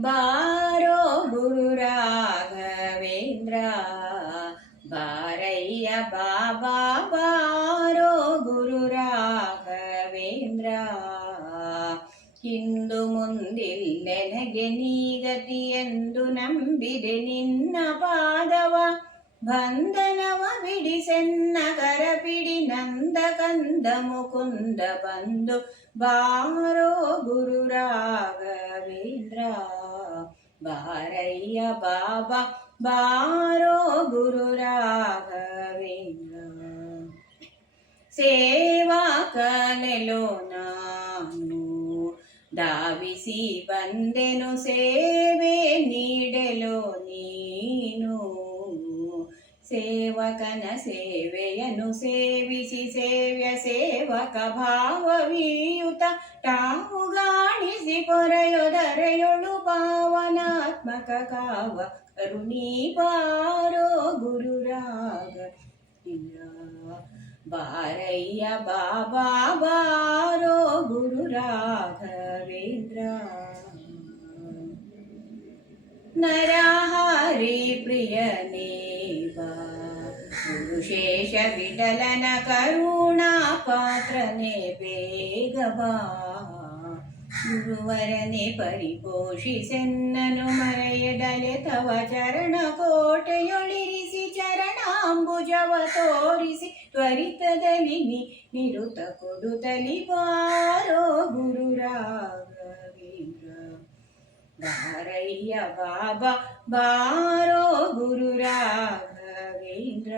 ಬಾರೋ ಗುರು ರಾಘವೇಂದ್ರ, ಬಾರಯ್ಯ ಬಾಬಾ ಬಾರೋ ಗುರು ರಾಘವೇಂದ್ರ. ಇಂದು ಮುಂದಿಲ್ಲೆನಗೆ ನೀಗತಿಯೆಂದು ನಂಬಿದೆ ನಿನ್ನ ಪಾದವ, ಬಂಧನವ ಬಿಡಿಸೆನ್ನ ಕರಪಿಡಿ ನಂದ ಕಂದ ಮುಕುಂದ ಬಂದು ಬಾರೋ ಗುರು ರಾಘವೇಂದ್ರ. ಬಾರಯ್ಯ ಬಾಬಾ ಬಾರೋ ಗುರು ರಾಘವೇಂದ್ರ. ಸೇವಾ ಕಲೆಲೋ ನಾನು ಧಾವಿಸಿ ಬಂದೆನು, ಸೇವೆ ನೀಡಲೋ ನೀನು. ಸೇವಕನ ಸೇವೆಯನ್ನು ಸೇವಿಸಿ ಸೇವ್ಯ ಸೇವಕ ಭಾವವೀಯುತ ತಾವು ಗಾಣಿಸಿ ಪೊರೆಯೊದರೆಯೊಳು ಪಾವನಾತ್ಮಕ ಕಾವ ಕರುಣೀ ಬಾರೋ ಗುರು ರಾಘವೇಂದ್ರ. ಬಾರಯ್ಯ ಬಾಬಾ ಬಾರೋ ಗುರು ರಾಘವೇಂದ್ರ. ನರಹರಿ ಪ್ರಿಯನೇವಾ ಗುರುಶೇಷ ವಿಠಲನ ಕರುಣಾ ಪಾತ್ರನೇ ಬೇಗಬಾ. ಗುರುವರನೆ ಪರಿಪೋಷಿಸೆನ್ನನು ಮರೆಯದಲೆ ತವ ಚರಣ ಕೋಟೆಯೊಳಿರಿಸಿ, ಚರಣಾಂಬುಜವ ತೋರಿಸಿ ತ್ವರಿತದಲ್ಲಿ ನಿರುತ ಕೊಡುತ್ತಲಿ ಬಾರೋ ಗುರು ರಾಘವೇಂದ್ರ. ಬಾರಯ್ಯ ಬಾಬಾ ಬಾರೋ ಗುರು ರಾಘವೇಂದ್ರ.